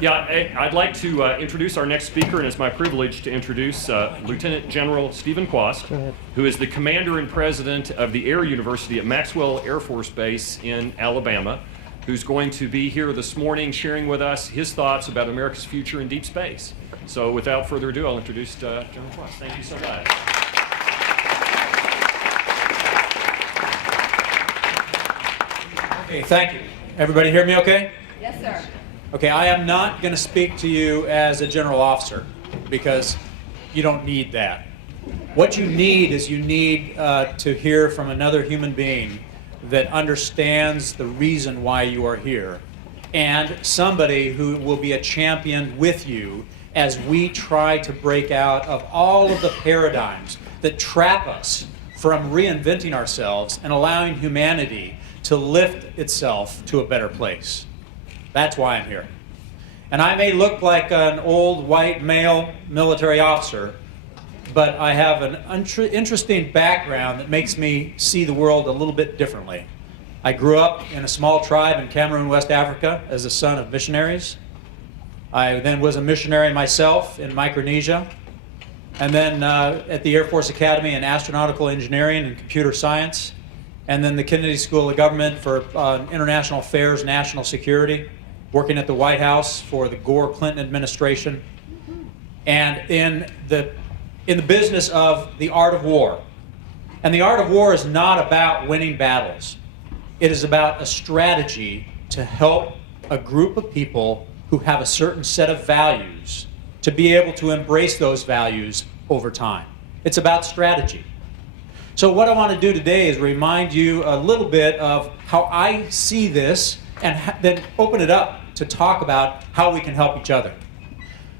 Yeah, I'd like to introduce our next speaker, and it's my privilege to introduce Lieutenant General Stephen Kwast, who is the commander and president of the Air University at Maxwell Air Force Base in Alabama, who's going to be here this morning sharing with us his thoughts about America's future in deep space. So without further ado, I'll introduce General Kwast. Thank you so much. Okay, thank you. Everybody hear me okay? Yes, sir. Okay, I am not going to speak to you as a general officer because you don't need that. What you need is you need to hear from another human being that understands the reason why you are here, and somebody who will be a champion with you as we try to break out of all of the paradigms that trap us from reinventing ourselves and allowing humanity to lift itself to a better place. That's why I'm here. And I may look like an old white male military officer, but I have an interesting background that makes me see the world a little bit differently. I grew up in a small tribe in Cameroon, West Africa, as the son of missionaries. I then was a missionary myself in Micronesia, and then at the Air Force Academy in Astronautical Engineering and Computer Science, and then the Kennedy School of Government for International Affairs, National Security, working at the White House for the Gore-Clinton administration, and in the business of the art of war. And the art of war is not about winning battles. It is about a strategy to help a group of people who have a certain set of values to be able to embrace those values over time. It's about strategy. So what I want to do today is remind you a little bit of how I see this, and then open it up to talk about how we can help each other.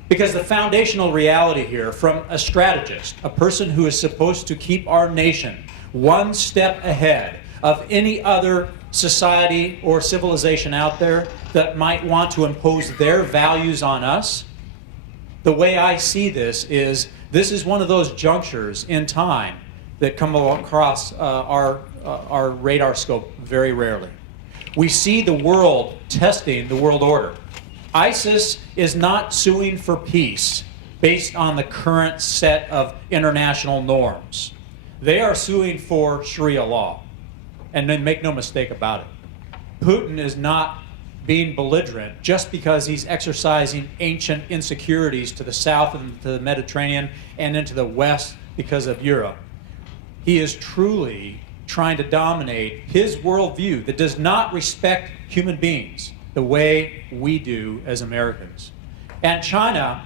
Because the foundational reality here from a strategist, a person who is supposed to keep our nation one step ahead of any other society or civilization out there that might want to impose their values on us, the way I see this is one of those junctures in time that come across our radar scope very rarely. We see the world testing the world order. ISIS is not suing for peace based on the current set of international norms. They are suing for Sharia law. And then make no mistake about it. Putin is not being belligerent just because he's exercising ancient insecurities to the south and to the Mediterranean and into the west because of Europe. He is truly trying to dominate his worldview that does not respect human beings the way we do as Americans. And China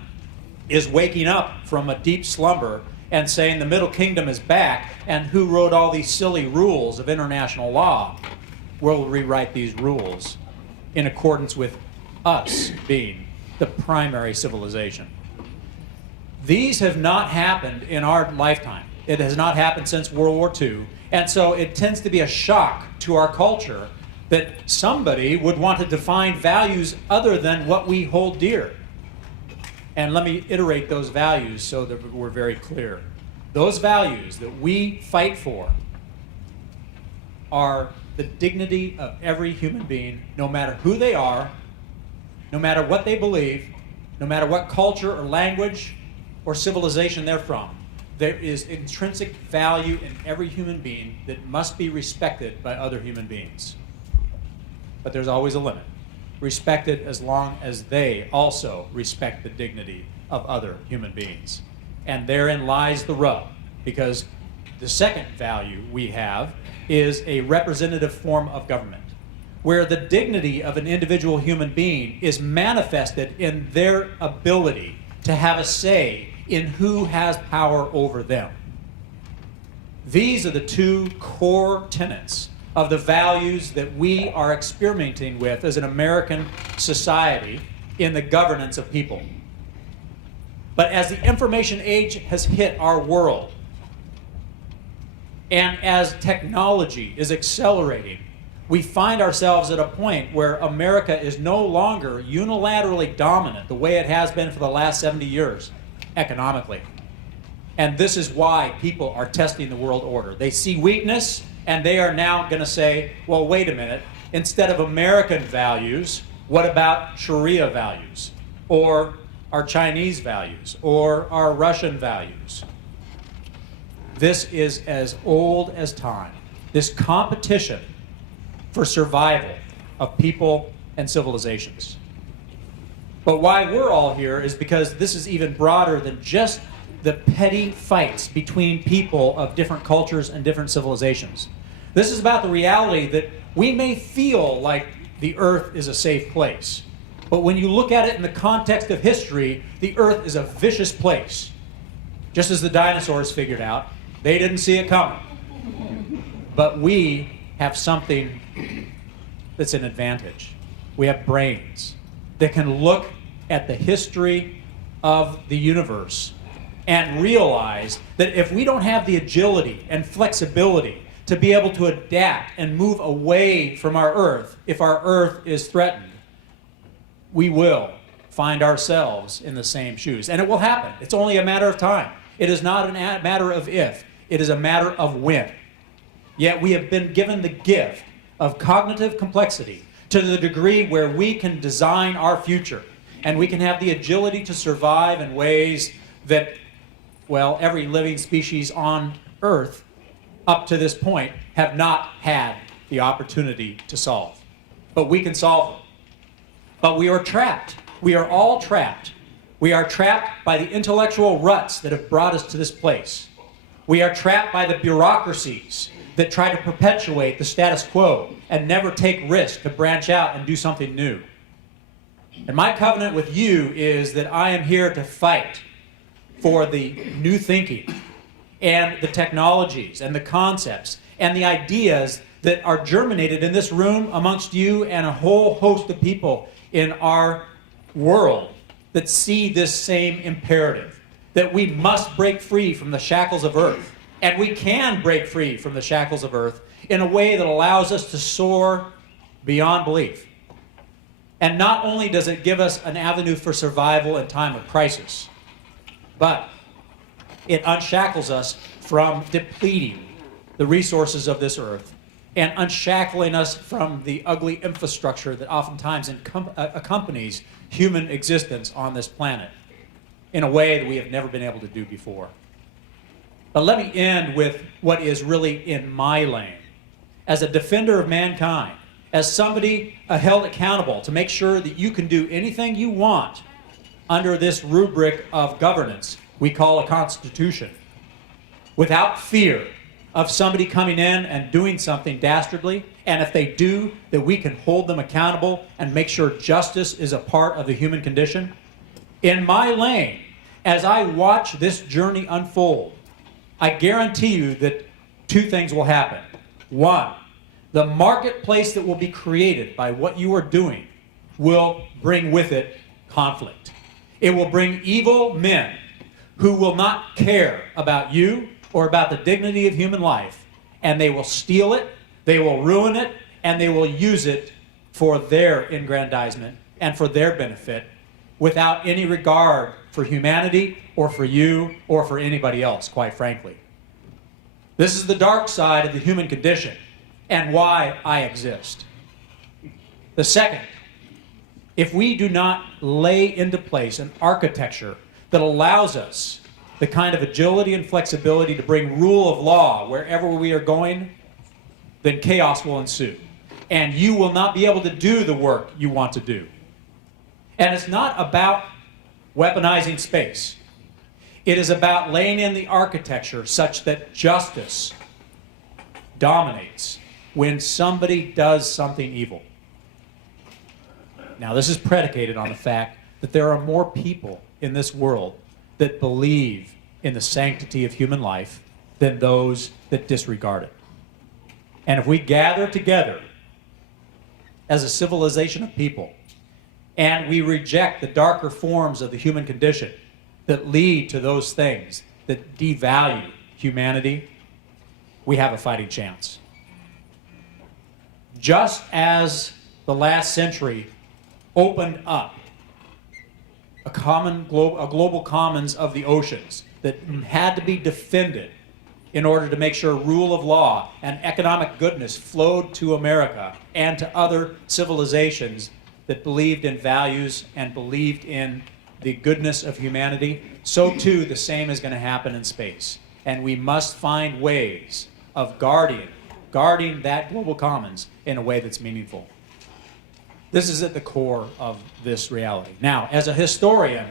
is waking up from a deep slumber and saying the Middle Kingdom is back, and who wrote all these silly rules of international law will rewrite these rules in accordance with us being the primary civilization. These have not happened in our lifetime. It has not happened since World War II. And so it tends to be a shock to our culture that somebody would want to define values other than what we hold dear. And let me iterate those values so that we're very clear. Those values that we fight for are the dignity of every human being, no matter who they are, no matter what they believe, no matter what culture or language or civilization they're from. There is intrinsic value in every human being that must be respected by other human beings. But there's always a limit. Respected as long as they also respect the dignity of other human beings. And therein lies the rub, because the second value we have is a representative form of government, where the dignity of an individual human being is manifested in their ability to have a say in who has power over them. These are the two core tenets of the values that we are experimenting with as an American society in the governance of people. But as the information age has hit our world, and as technology is accelerating, we find ourselves at a point where America is no longer unilaterally dominant the way it has been for the last 70 years economically. And this is why people are testing the world order. They see weakness, and they are now going to say, well, wait a minute, instead of American values, what about Sharia values? or our Chinese values, or our Russian values. This is as old as time. This competition for survival of people and civilizations. But why we're all here is because this is even broader than just the petty fights between people of different cultures and different civilizations. This is about the reality that we may feel like the earth is a safe place, but when you look at it in the context of history, the earth is a vicious place. Just as the dinosaurs figured out, they didn't see it coming. But we have something that's an advantage. We have brains that can look at the history of the universe and realize that if we don't have the agility and flexibility to be able to adapt and move away from our Earth, if our Earth is threatened, we will find ourselves in the same shoes. And it will happen. It's only a matter of time. It is not a matter of if. It is a matter of when. Yet we have been given the gift of cognitive complexity to the degree where we can design our future and we can have the agility to survive in ways that, well, every living species on Earth up to this point have not had the opportunity to solve. But we can solve them. But we are trapped. We are all trapped. We are trapped by the intellectual ruts that have brought us to this place. We are trapped by the bureaucracies that try to perpetuate the status quo and never take risk to branch out and do something new. And my covenant with you is that I am here to fight for the new thinking and the technologies and the concepts and the ideas that are germinated in this room amongst you and a whole host of people in our world that see this same imperative, that we must break free from the shackles of earth. And we can break free from the shackles of earth in a way that allows us to soar beyond belief. And not only does it give us an avenue for survival in time of crisis, but it unshackles us from depleting the resources of this earth and unshackling us from the ugly infrastructure that oftentimes accompanies human existence on this planet in a way that we have never been able to do before. But let me end with what is really in my lane. As a defender of mankind, as somebody held accountable to make sure that you can do anything you want under this rubric of governance we call a constitution, without fear of somebody coming in and doing something dastardly, and if they do, that we can hold them accountable and make sure justice is a part of the human condition. In my lane, as I watch this journey unfold, I guarantee you that two things will happen. One, the marketplace that will be created by what you are doing will bring with it conflict. It will bring evil men who will not care about you or about the dignity of human life, and they will steal it, they will ruin it, and they will use it for their aggrandizement and for their benefit without any regard for humanity or for you or for anybody else, quite frankly. This is the dark side of the human condition and why I exist. The second, if we do not lay into place an architecture that allows us the kind of agility and flexibility to bring rule of law wherever we are going, then chaos will ensue. And you will not be able to do the work you want to do. And it's not about weaponizing space. It is about laying in the architecture such that justice dominates when somebody does something evil. Now, this is predicated on the fact that there are more people in this world that believe in the sanctity of human life than those that disregard it. And if we gather together as a civilization of people and we reject the darker forms of the human condition that lead to those things that devalue humanity, we have a fighting chance. Just as the last century opened up a global commons of the oceans that had to be defended in order to make sure rule of law and economic goodness flowed to America and to other civilizations that believed in values and believed in the goodness of humanity, so too the same is going to happen in space. And we must find ways of guarding that global commons in a way that's meaningful. This is at the core of this reality. Now, as a historian,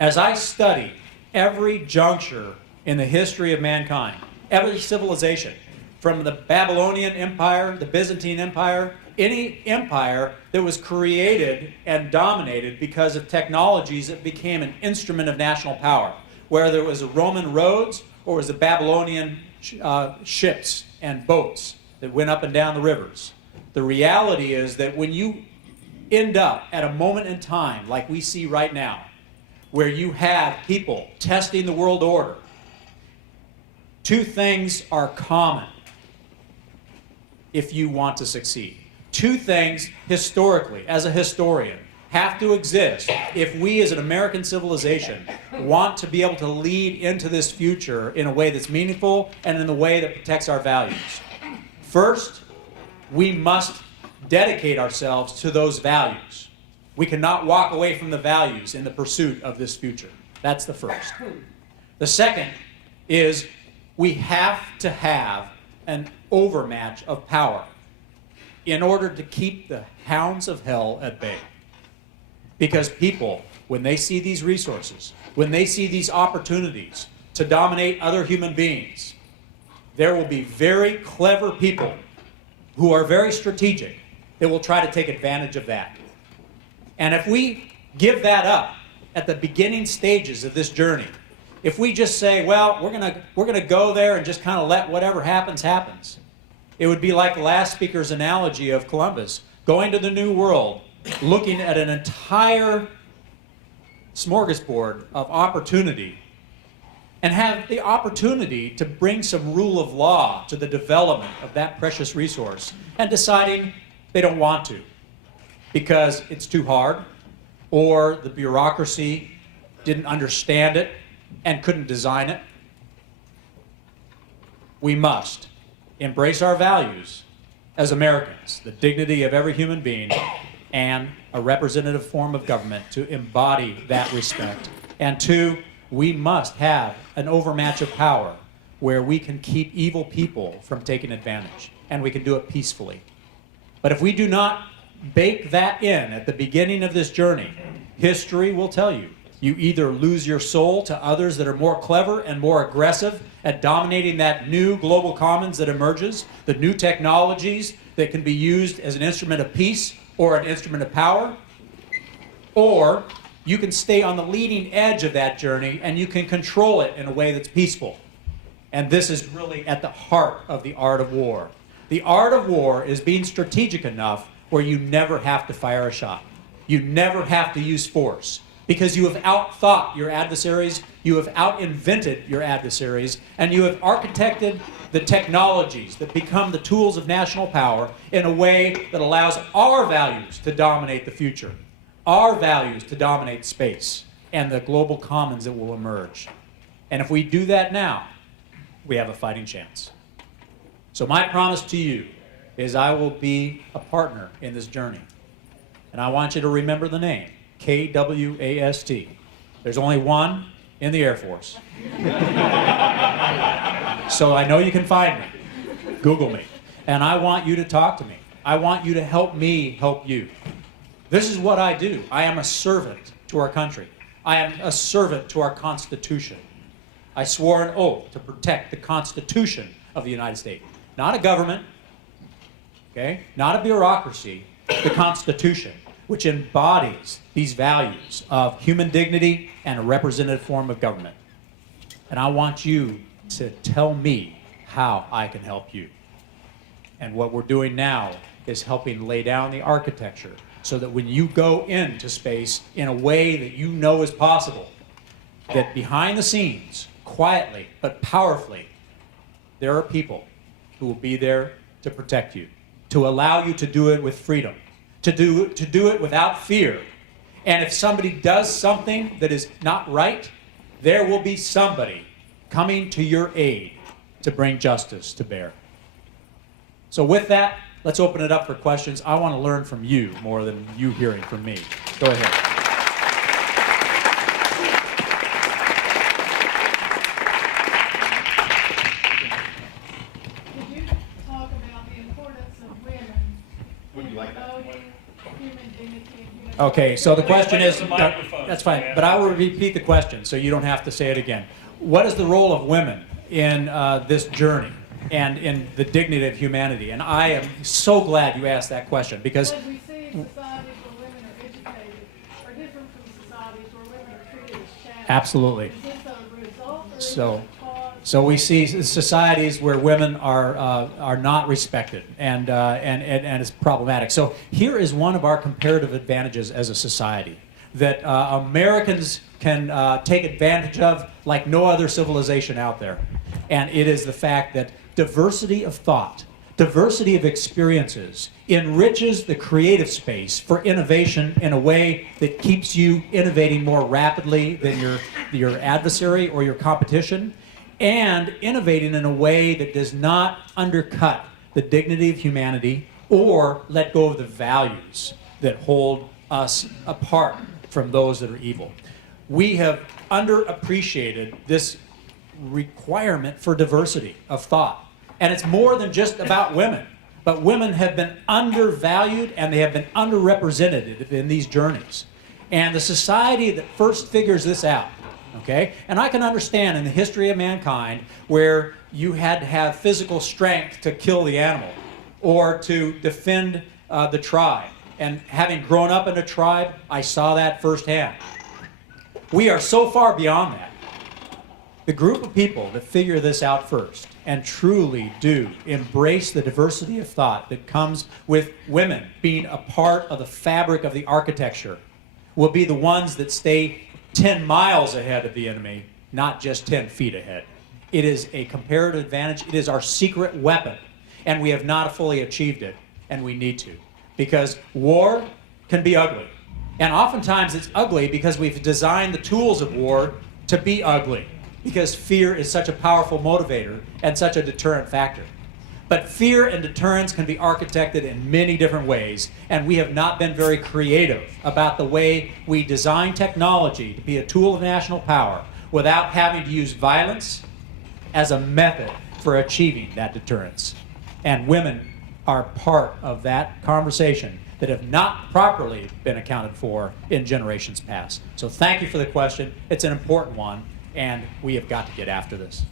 as I study every juncture in the history of mankind, every civilization, from the Babylonian Empire, the Byzantine Empire, any empire that was created and dominated because of technologies that became an instrument of national power, whether it was the Roman roads or it was the Babylonian ships and boats that went up and down the rivers. The reality is that when you end up at a moment in time like we see right now, where you have people testing the world order, two things are common if you want to succeed. Two things, historically, as a historian, have to exist if we as an American civilization want to be able to lead into this future in a way that's meaningful and in the way that protects our values. First, we must dedicate ourselves to those values. We cannot walk away from the values in the pursuit of this future. That's the first. The second is we have to have an overmatch of power in order to keep the hounds of hell at bay. Because people, when they see these resources, when they see these opportunities to dominate other human beings, there will be very clever people who are very strategic that will try to take advantage of that. And if we give that up at the beginning stages of this journey, if we just say, well, we're gonna go there and just kind of let whatever happens, happens, it would be like the last speaker's analogy of Columbus going to the New World, looking at an entire smorgasbord of opportunity, and have the opportunity to bring some rule of law to the development of that precious resource, and deciding they don't want to because it's too hard, or the bureaucracy didn't understand it and couldn't design it. We must embrace our values as Americans, the dignity of every human being, and a representative form of government to embody that respect. And two, we must have an overmatch of power where we can keep evil people from taking advantage, and we can do it peacefully. But if we do not bake that in at the beginning of this journey, history will tell you, you either lose your soul to others that are more clever and more aggressive at dominating that new global commons that emerges, the new technologies that can be used as an instrument of peace or an instrument of power, or you can stay on the leading edge of that journey and you can control it in a way that's peaceful. And this is really at the heart of the art of war. The art of war is being strategic enough where you never have to fire a shot. You never have to use force, because you have outthought your adversaries, you have out-invented your adversaries, and you have architected the technologies that become the tools of national power in a way that allows our values to dominate the future, our values to dominate space, and the global commons that will emerge. And if we do that now, we have a fighting chance. So my promise to you is I will be a partner in this journey. And I want you to remember the name, Kwast. There's only one in the Air Force. So I know you can find me. Google me. And I want you to talk to me. I want you to help me help you. This is what I do. I am a servant to our country. I am a servant to our Constitution. I swore an oath to protect the Constitution of the United States. Not a government, okay? Not a bureaucracy, the Constitution, which embodies these values of human dignity and a representative form of government. And I want you to tell me how I can help you. And what we're doing now is helping lay down the architecture so that when you go into space in a way that you know is possible, that behind the scenes, quietly but powerfully, there are people who will be there to protect you, to allow you to do it with freedom, to do it without fear. And if somebody does something that is not right, there will be somebody coming to your aid to bring justice to bear. So with that, let's open it up for questions. I want to learn from you more than you hearing from me. Go ahead. Could you talk about the importance of women in promoting human dignity and human Okay, so the question is, Wait for the microphone. that's fine, but I will repeat the question so you don't have to say it again. What is the role of women in this journey and in the dignity of humanity? And I am so glad you asked that question because What we see in societies where women are educated are different from societies where women are treated as shadows. absolutely. Is this a result or is So- it a cause? So we see societies where women are not respected, and it's problematic. So here is one of our comparative advantages as a society that Americans can take advantage of like no other civilization out there, and it is the fact that diversity of thought, diversity of experiences enriches the creative space for innovation in a way that keeps you innovating more rapidly than your adversary or your competition, and innovating in a way that does not undercut the dignity of humanity or let go of the values that hold us apart from those that are evil. We have underappreciated this requirement for diversity of thought. And it's more than just about women, but women have been undervalued and they have been underrepresented in these journeys. And the society that first figures this out, okay? And I can understand in the history of mankind where you had to have physical strength to kill the animal or to defend the tribe. And having grown up in a tribe, I saw that firsthand. We are so far beyond that. The group of people that figure this out first and truly do embrace the diversity of thought that comes with women being a part of the fabric of the architecture will be the ones that stay 10 miles ahead of the enemy, not just 10 feet ahead. It is a comparative advantage. It is our secret weapon, and we have not fully achieved it, and we need to. Because war can be ugly. And oftentimes it's ugly because we've designed the tools of war to be ugly, because fear is such a powerful motivator and such a deterrent factor. But fear and deterrence can be architected in many different ways, and we have not been very creative about the way we design technology to be a tool of national power without having to use violence as a method for achieving that deterrence. And women are part of that conversation that have not properly been accounted for in generations past. So thank you for the question. It's an important one, and we have got to get after this.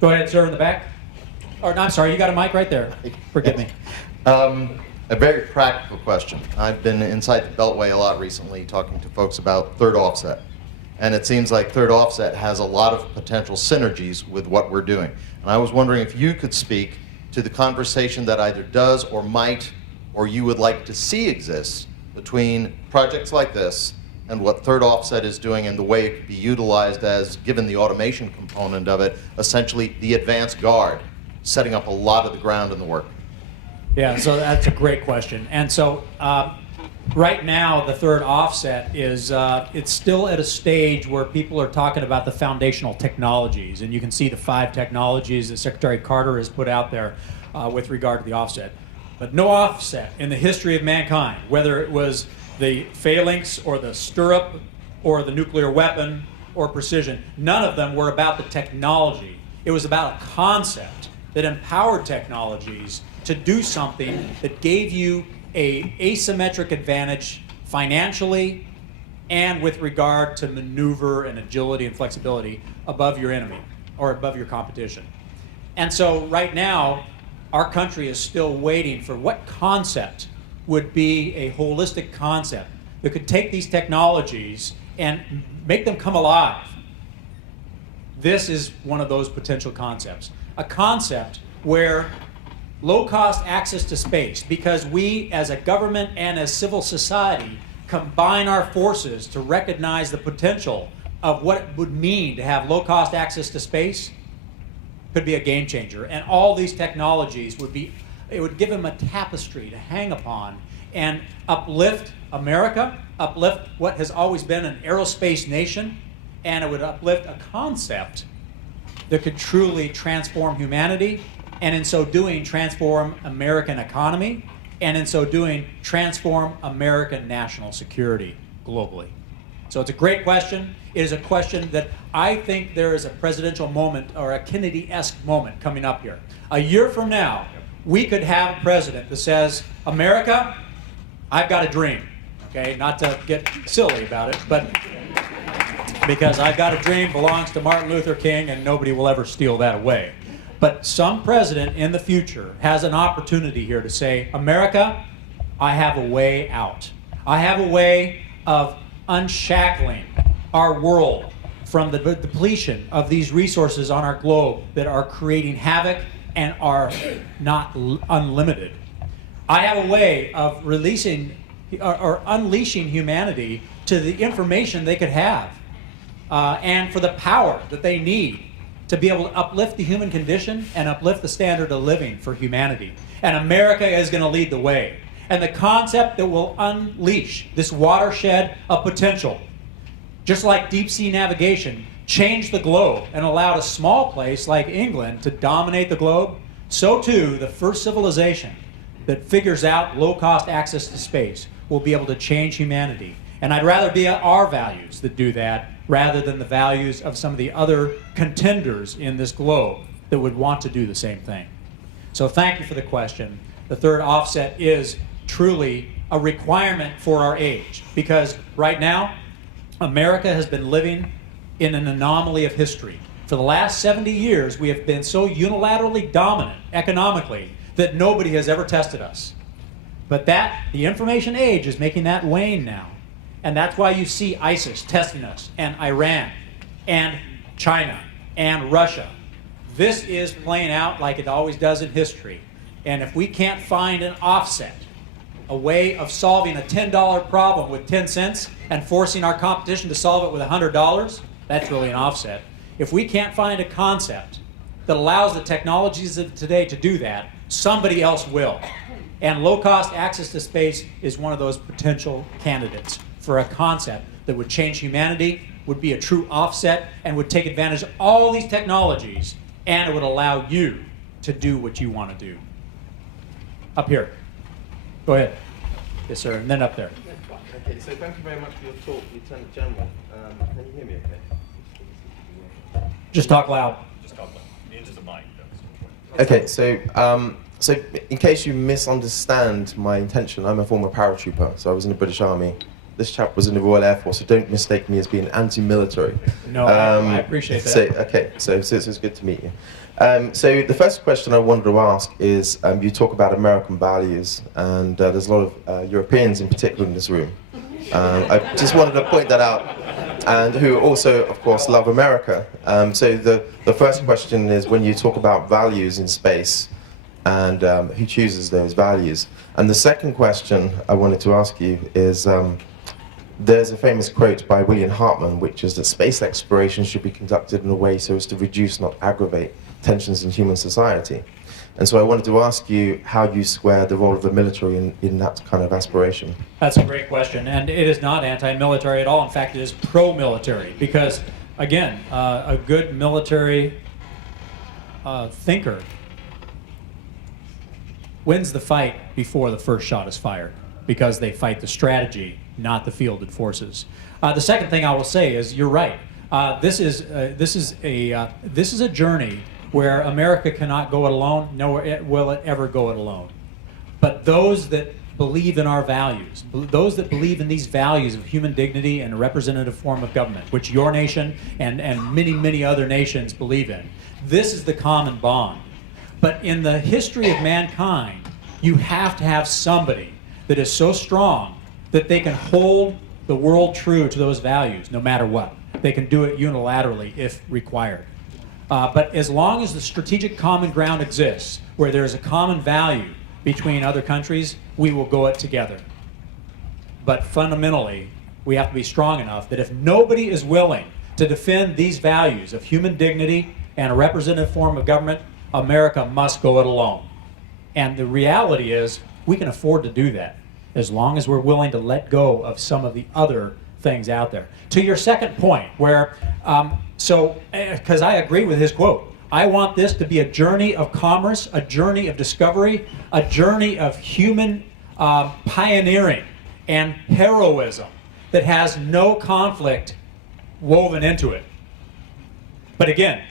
Go ahead, sir, in the back. Or, no, I'm sorry, you got a mic right there. Forgive me. A very practical question. I've been inside the Beltway a lot recently talking to folks about third offset. And it seems like third offset has a lot of potential synergies with what we're doing. And I was wondering if you could speak to the conversation that either does or might or you would like to see exist between projects like this and what third offset is doing and the way it could be utilized as, given the automation component of it, essentially the advanced guard, setting up a lot of the ground in the work. Yeah, so that's a great question. And so right now, the third offset is, it's still at a stage where people are talking about the foundational technologies. And you can see the 5 technologies that Secretary Carter has put out there with regard to the offset. But no offset in the history of mankind, whether it was the phalanx or the stirrup or the nuclear weapon or precision, none of them were about the technology. It was about a concept that empowered technologies to do something that gave you an asymmetric advantage financially and with regard to maneuver and agility and flexibility above your enemy or above your competition. And so right now, our country is still waiting for what concept would be a holistic concept that could take these technologies and make them come alive. This is one of those potential concepts. A concept where low-cost access to space, because we as a government and as civil society combine our forces to recognize the potential of what it would mean to have low-cost access to space, could be a game changer. And all these technologies would be, it would give them a tapestry to hang upon and uplift America, uplift what has always been an aerospace nation, and it would uplift a concept that could truly transform humanity and in so doing transform American economy, and in so doing transform American national security globally. So it's a great question. It is a question that I think there is a presidential moment or a Kennedy-esque moment coming up here. A year from now, we could have a president that says, America, I've got a dream. Okay, not to get silly about it, but because I've got a dream belongs to Martin Luther King and nobody will ever steal that away. But some president in the future has an opportunity here to say, America, I have a way out. I have a way of unshackling our world from the depletion of these resources on our globe that are creating havoc and are not unlimited. I have a way of releasing or unleashing humanity to the information they could have and for the power that they need to be able to uplift the human condition and uplift the standard of living for humanity. And America is going to lead the way. And the concept that will unleash this watershed of potential, just like deep sea navigation changed the globe and allowed a small place like England to dominate the globe, so too the first civilization that figures out low-cost access to space will be able to change humanity. And I'd rather be our values that do that rather than the values of some of the other contenders in this globe that would want to do the same thing. So thank you for the question. The third offset is truly a requirement for our age, because right now, America has been living in an anomaly of history. For the last 70 years, we have been so unilaterally dominant economically that nobody has ever tested us. But the information age is making that wane now. And that's why you see ISIS testing us, and Iran, and China, and Russia. This is playing out like it always does in history. And if we can't find an offset, a way of solving a $10 problem with 10 cents and forcing our competition to solve it with $100, that's really an offset. If we can't find a concept that allows the technologies of today to do that, somebody else will. And low-cost access to space is one of those potential candidates for a concept that would change humanity, would be a true offset, and would take advantage of all these technologies, and it would allow you to do what you want to do. Up here. Go ahead. Yes, sir, and then up there. Okay, so thank you very much for your talk, Lieutenant General. Can you hear me okay? Just talk loud. Just talk about into the mic. Okay, so in case you misunderstand my intention, I'm a former paratrooper, so I was in the British Army. This chap was in the Royal Air Force, so don't mistake me as being anti-military. No, I appreciate that. So it's good to meet you. So the first question I wanted to ask is, you talk about American values, and there's a lot of Europeans in particular in this room. I just wanted to point that out, and who also, of course, love America. So the first question is, when you talk about values in space, and who chooses those values? And the second question I wanted to ask you is, there's a famous quote by William Hartman, which is that space exploration should be conducted in a way so as to reduce, not aggravate, tensions in human society. And so I wanted to ask you how you square the role of the military in that kind of aspiration. That's a great question, and it is not anti-military at all. In fact, it is pro-military, because, again, a good military thinker wins the fight before the first shot is fired, because they fight the strategy, not the fielded forces. The second thing I will say is, you're right. This is a journey where America cannot go it alone, nor will it ever go it alone. But those that believe in our values, those that believe in these values of human dignity and a representative form of government, which your nation and many, many other nations believe in, this is the common bond. But in the history of mankind, you have to have somebody that is so strong that they can hold the world true to those values no matter what. They can do it unilaterally if required. But as long as the strategic common ground exists, where there is a common value between other countries, we will go it together. But fundamentally, we have to be strong enough that if nobody is willing to defend these values of human dignity and a representative form of government, America must go it alone. And the reality is, we can afford to do that as long as we're willing to let go of some of the other things out there. To your second point, where, because I agree with his quote, I want this to be a journey of commerce, a journey of discovery, a journey of human pioneering and heroism that has no conflict woven into it. But again,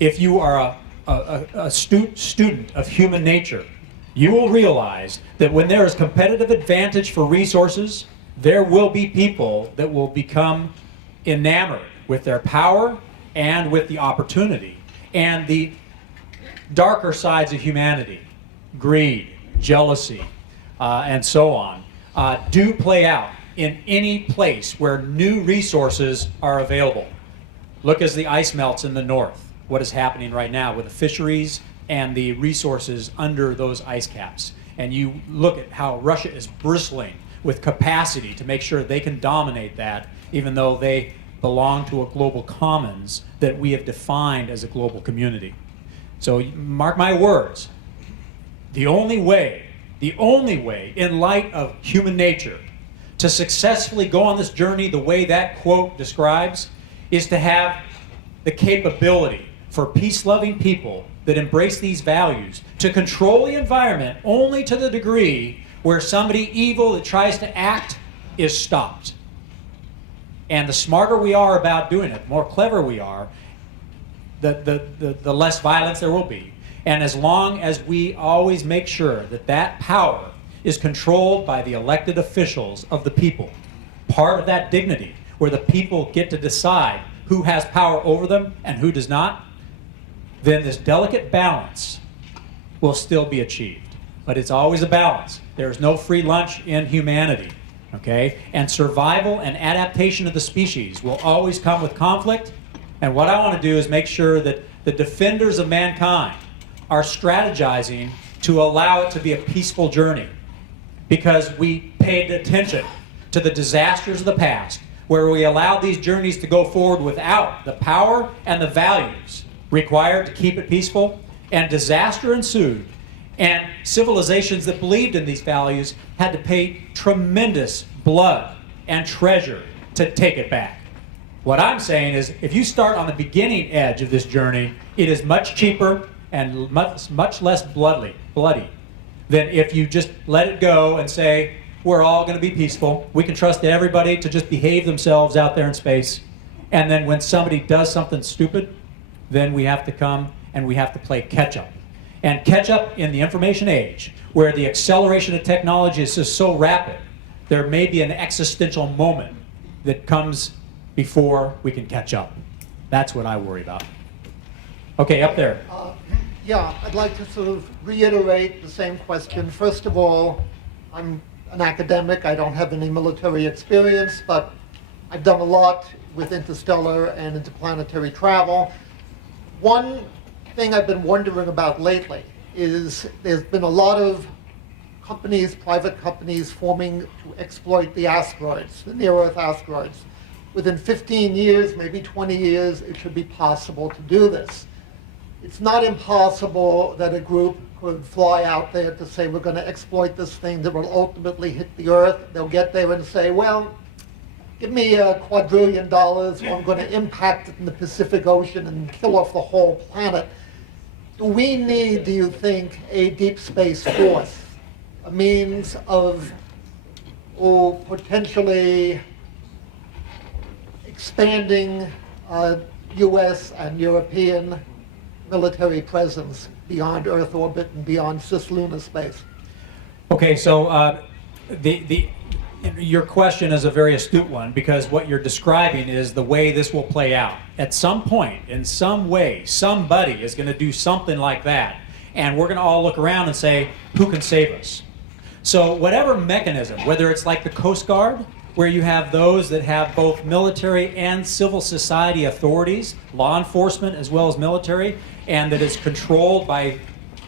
if you are a student of human nature, you will realize that when there is competitive advantage for resources, there will be people that will become enamored with their power and with the opportunity and the darker sides of humanity, greed, jealousy, and so on, do play out in any place where new resources are available. Look as the ice melts in the north, what is happening right now with the fisheries and the resources under those ice caps. And you look at how Russia is bristling with capacity to make sure they can dominate that, even though they belong to a global commons that we have defined as a global community. So mark my words, the only way in light of human nature to successfully go on this journey the way that quote describes is to have the capability for peace-loving people that embrace these values to control the environment only to the degree where somebody evil that tries to act is stopped. And the smarter we are about doing it, the more clever we are, the less violence there will be. And as long as we always make sure that that power is controlled by the elected officials of the people, part of that dignity, where the people get to decide who has power over them and who does not, then this delicate balance will still be achieved. But it's always a balance. There's no free lunch in humanity, okay? And survival and adaptation of the species will always come with conflict. And what I want to do is make sure that the defenders of mankind are strategizing to allow it to be a peaceful journey, because we paid attention to the disasters of the past, where we allowed these journeys to go forward without the power and the values required to keep it peaceful, and disaster ensued. And civilizations that believed in these values had to pay tremendous blood and treasure to take it back. What I'm saying is, if you start on the beginning edge of this journey, it is much cheaper and much less bloody than if you just let it go and say, we're all going to be peaceful. We can trust everybody to just behave themselves out there in space. And then when somebody does something stupid, then we have to come and we have to play catch up. And catch up in the information age, where the acceleration of technology is just so rapid, there may be an existential moment that comes before we can catch up. That's what I worry about. Okay, up there. Yeah, I'd like to sort of reiterate the same question. First of all, I'm an academic. I don't have any military experience, but I've done a lot with interstellar and interplanetary travel. One thing I've been wondering about lately is there's been a lot of companies, private companies, forming to exploit the asteroids, the near-Earth asteroids. Within 15 years, maybe 20 years, it should be possible to do this. It's not impossible that a group could fly out there to say, we're going to exploit this thing that will ultimately hit the Earth. They'll get there and say, well, give me $2 quadrillion, or I'm going to impact it in the Pacific Ocean and kill off the whole planet. Do we need, do you think, a deep space force, a means of potentially expanding U.S. and European military presence beyond Earth orbit and beyond cislunar space? Okay, so your question is a very astute one, because what you're describing is the way this will play out. At some point, in some way, somebody is going to do something like that, and we're going to all look around and say, who can save us? So whatever mechanism, whether it's like the Coast Guard, where you have those that have both military and civil society authorities, law enforcement as well as military, and that is controlled by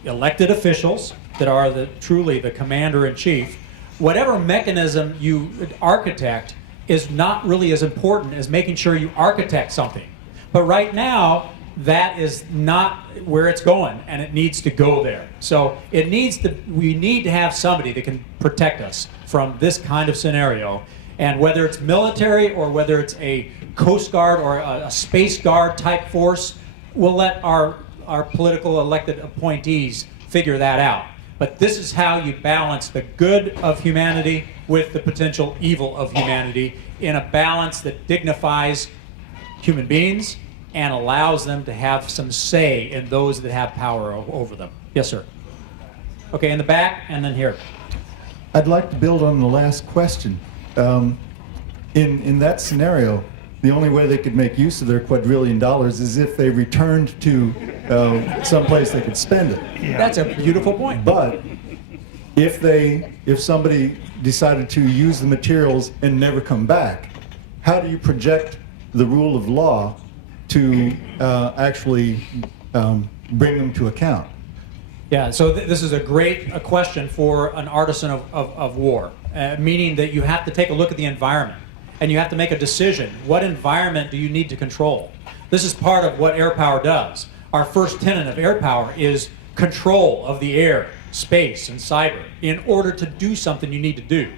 elected officials that are truly the commander-in-chief, whatever mechanism you architect is not really as important as making sure you architect something. But right now, that is not where it's going, and it needs to go there. So we need to have somebody that can protect us from this kind of scenario. And whether it's military or whether it's a Coast Guard or a Space Guard type force, we'll let our our political elected appointees figure that out. But this is how you balance the good of humanity with the potential evil of humanity in a balance that dignifies human beings and allows them to have some say in those that have power over them. Yes, sir. Okay, in the back, and then here. I'd like to build on the last question. In that scenario, the only way they could make use of their quadrillion dollars is if they returned to someplace they could spend it. That's a beautiful point. But if somebody decided to use the materials and never come back, how do you project the rule of law to actually bring them to account? Yeah, so this is a great question for an artisan of war, meaning that you have to take a look at the environment and you have to make a decision. What environment do you need to control? This is part of what air power does. Our first tenet of air power is control of the air, space, and cyber. In order to do something, you need to do.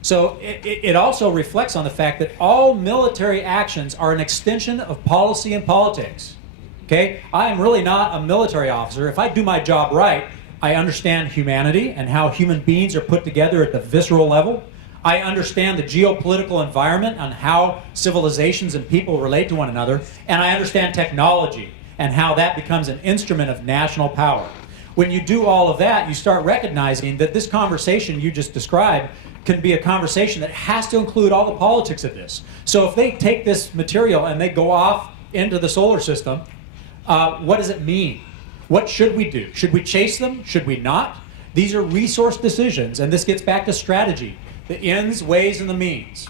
So it also reflects on the fact that all military actions are an extension of policy and politics. Okay? I am really not a military officer. If I do my job right, I understand humanity and how human beings are put together at the visceral level. I understand the geopolitical environment and how civilizations and people relate to one another. And I understand technology and how that becomes an instrument of national power. When you do all of that, you start recognizing that this conversation you just described can be a conversation that has to include all the politics of this. So if they take this material and they go off into the solar system, what does it mean? What should we do? Should we chase them? Should we not? These are resource decisions, and this gets back to strategy. The ends, ways, and the means,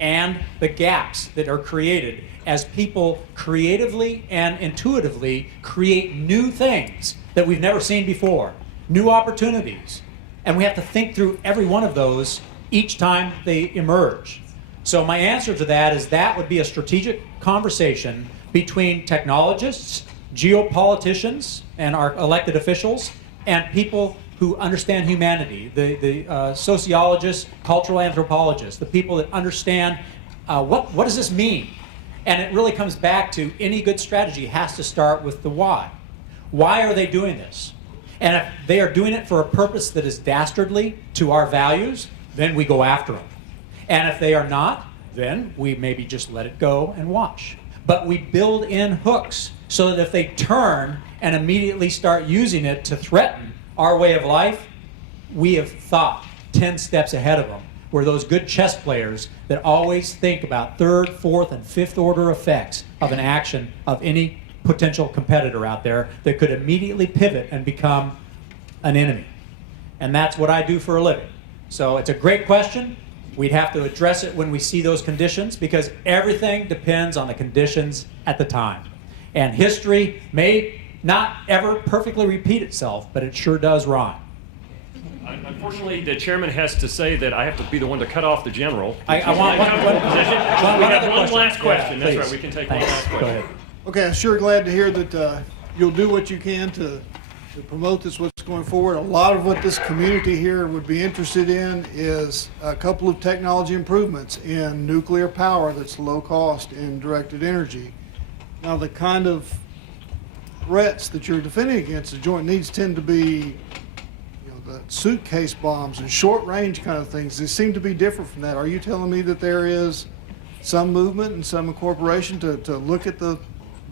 and the gaps that are created as people creatively and intuitively create new things that we've never seen before, new opportunities. And we have to think through every one of those each time they emerge. So my answer to that is that would be a strategic conversation between technologists, geopoliticians, and our elected officials, and people who understand humanity, the sociologists, cultural anthropologists, the people that understand what does this mean? And it really comes back to any good strategy has to start with the why. Why are they doing this? And if they are doing it for a purpose that is dastardly to our values, then we go after them. And if they are not, then we maybe just let it go and watch. But we build in hooks so that if they turn and immediately start using it to threaten our way of life, we have thought 10 steps ahead of them. We're those good chess players that always think about third, fourth, and fifth order effects of an action of any potential competitor out there that could immediately pivot and become an enemy. And that's what I do for a living. So it's a great question. We'd have to address it when we see those conditions because everything depends on the conditions at the time. And history may not ever perfectly repeat itself, but it sure does rhyme. Unfortunately, the chairman has to say that I have to be the one to cut off the general. I want one last question. Yeah, that's please. right. We can take Thanks. one last Go question. ahead. Okay, I'm sure glad to hear that you'll do what you can to promote this, what's going forward. A lot of what this community here would be interested in is a couple of technology improvements in nuclear power that's low cost and directed energy. Now, the kind of threats that you're defending against the joint needs tend to be the suitcase bombs and short range kind of things. They seem to be different from that. Are you telling me that there is some movement and some incorporation to look at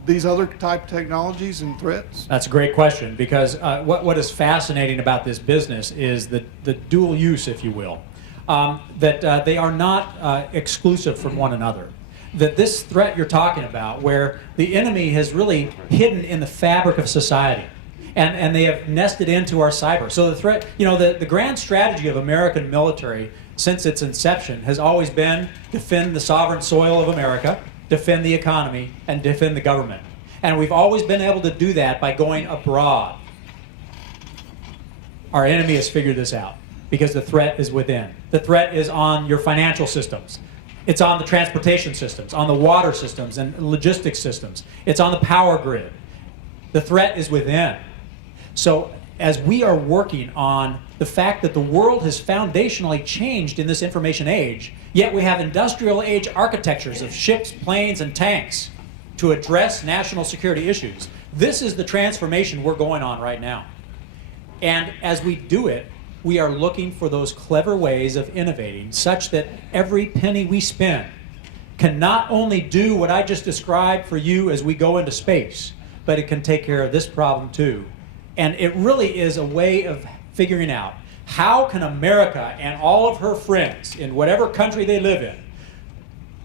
these other type of technologies and threats? That's a great question because what is fascinating about this business is the dual use, if you will, that they are not exclusive from one another. That this threat you're talking about, where the enemy has really hidden in the fabric of society, and they have nested into our cyber. So the threat, the grand strategy of American military since its inception has always been defend the sovereign soil of America, defend the economy, and defend the government. And we've always been able to do that by going abroad. Our enemy has figured this out because the threat is within. The threat is on your financial systems. It's on the transportation systems, on the water systems and logistics systems. It's on the power grid. The threat is within. So as we are working on the fact that the world has foundationally changed in this information age, yet we have industrial age architectures of ships, planes, and tanks to address national security issues. This is the transformation we're going on right now. And as we do it, we are looking for those clever ways of innovating such that every penny we spend can not only do what I just described for you as we go into space, but it can take care of this problem too. And it really is a way of figuring out how can America and all of her friends in whatever country they live in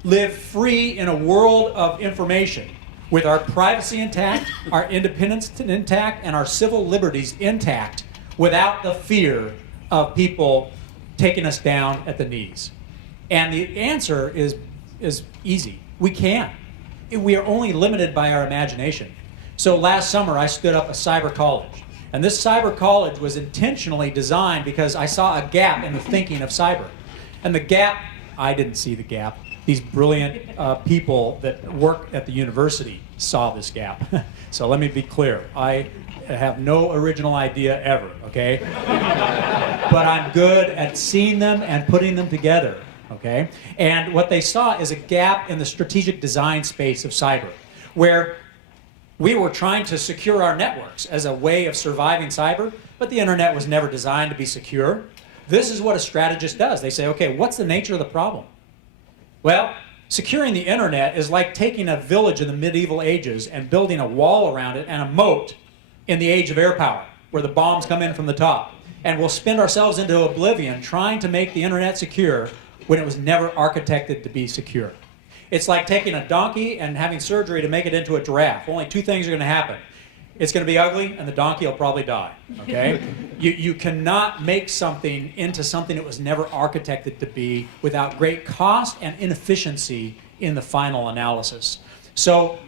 live free in a world of information with our privacy intact, our independence intact, and our civil liberties intact without the fear of people taking us down at the knees. And the answer is easy. We can. We are only limited by our imagination. So last summer I stood up a cyber college. And this cyber college was intentionally designed because I saw a gap in the thinking of cyber. And the gap, I didn't see the gap. These brilliant people that work at the university saw this gap. So let me be clear. I have no original idea ever, okay? But I'm good at seeing them and putting them together, okay? And what they saw is a gap in the strategic design space of cyber, where we were trying to secure our networks as a way of surviving cyber, but the internet was never designed to be secure. This is what a strategist does. They say, okay, what's the nature of the problem? Well, securing the internet is like taking a village in the medieval ages and building a wall around it and a moat in the age of air power, where the bombs come in from the top. And we'll spin ourselves into oblivion trying to make the internet secure when it was never architected to be secure. It's like taking a donkey and having surgery to make it into a giraffe. Only two things are going to happen. It's going to be ugly, and the donkey will probably die, okay? You cannot make something into something it was never architected to be without great cost and inefficiency in the final analysis. So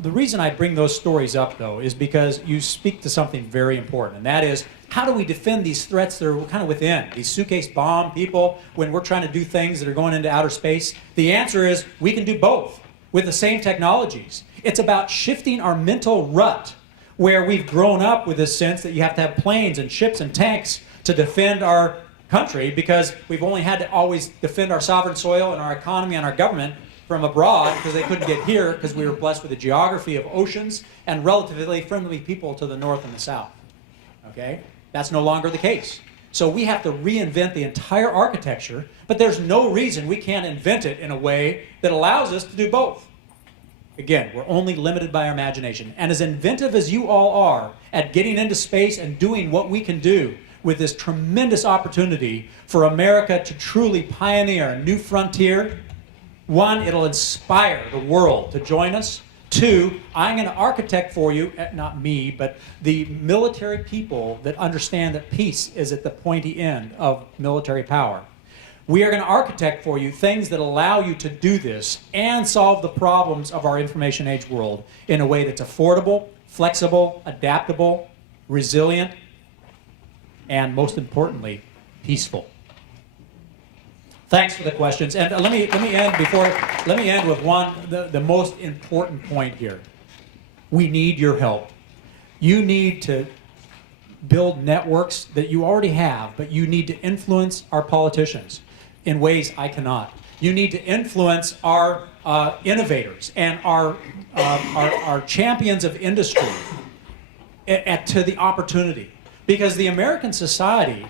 the reason I bring those stories up, though, is because you speak to something very important, and that is, how do we defend these threats that are kind of within, these suitcase bomb people, when we're trying to do things that are going into outer space? The answer is we can do both with the same technologies. It's about shifting our mental rut, where we've grown up with this sense that you have to have planes and ships and tanks to defend our country because we've only had to always defend our sovereign soil and our economy and our government from abroad because they couldn't get here because we were blessed with a geography of oceans and relatively friendly people to the north and the south. Okay? That's no longer the case. So we have to reinvent the entire architecture, but there's no reason we can't invent it in a way that allows us to do both. Again, we're only limited by our imagination. And as inventive as you all are at getting into space and doing what we can do with this tremendous opportunity for America to truly pioneer a new frontier, one, it'll inspire the world to join us. Two, I'm going to architect for you, not me, but the military people that understand that peace is at the pointy end of military power. We are going to architect for you things that allow you to do this and solve the problems of our information age world in a way that's affordable, flexible, adaptable, resilient, and most importantly, peaceful. Thanks for the questions. And let me end with the most important point here. We need your help. You need to build networks that you already have, but you need to influence our politicians in ways I cannot. You need to influence our innovators and our champions of industry to the opportunity. Because the American society,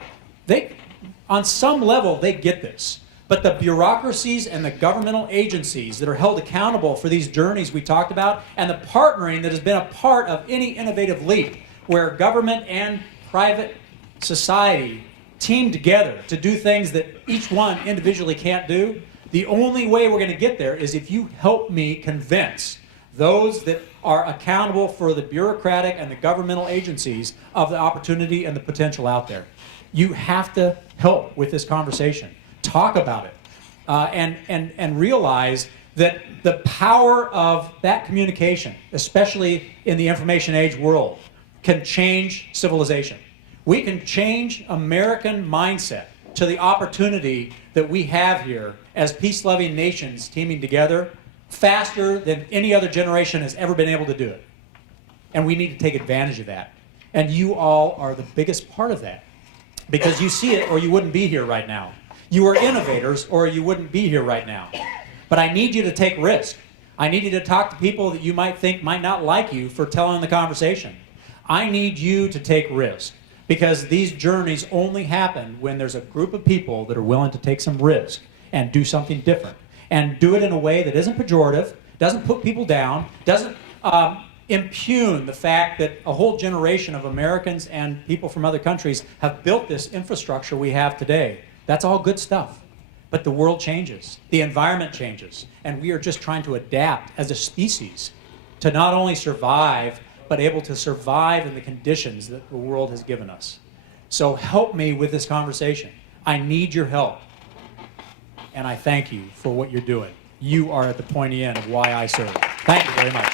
on some level, they get this. But the bureaucracies and the governmental agencies that are held accountable for these journeys we talked about, and the partnering that has been a part of any innovative leap, where government and private society team together to do things that each one individually can't do, the only way we're going to get there is if you help me convince those that are accountable for the bureaucratic and the governmental agencies of the opportunity and the potential out there. You have to help with this conversation. Talk about it. And realize that the power of that communication, especially in the information age world, can change civilization. We can change American mindset to the opportunity that we have here as peace-loving nations teaming together faster than any other generation has ever been able to do it. And we need to take advantage of that. And you all are the biggest part of that, because you see it or you wouldn't be here right now. You are innovators or you wouldn't be here right now. But I need you to take risk. I need you to talk to people that you might think might not like you for telling the conversation. I need you to take risks, because these journeys only happen when there's a group of people that are willing to take some risk and do something different, and do it in a way that isn't pejorative, doesn't put people down, doesn't impugn the fact that a whole generation of Americans and people from other countries have built this infrastructure we have today. That's all good stuff. But the world changes, the environment changes, and we are just trying to adapt as a species to not only survive, but able to survive in the conditions that the world has given us. So help me with this conversation. I need your help. And I thank you for what you're doing. You are at the pointy end of why I serve. Thank you very much.